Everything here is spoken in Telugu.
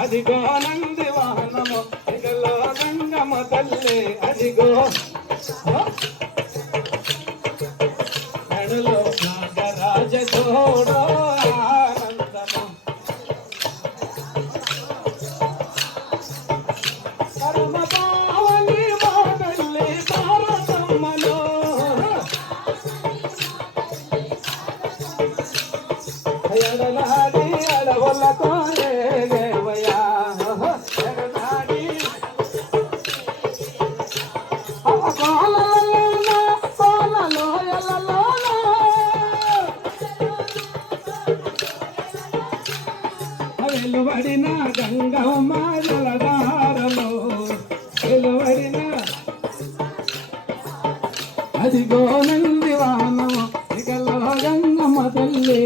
అదిగో నంది వాహనము ఇకలో గంగమ్మ తల్లి అదిగో మెడలో నాగరాజ జోడో ఆనందము పరమ పావని మా తల్లి పార్వతమ్మలో ఎడనాడి అడవులతో రేగేవయా ఎడనాడి వెలువడిన గంగమ్మ జలధారలో వెలువడిన అదిగో నంది వాహనము ఇకలో గంగమ్మ తల్లి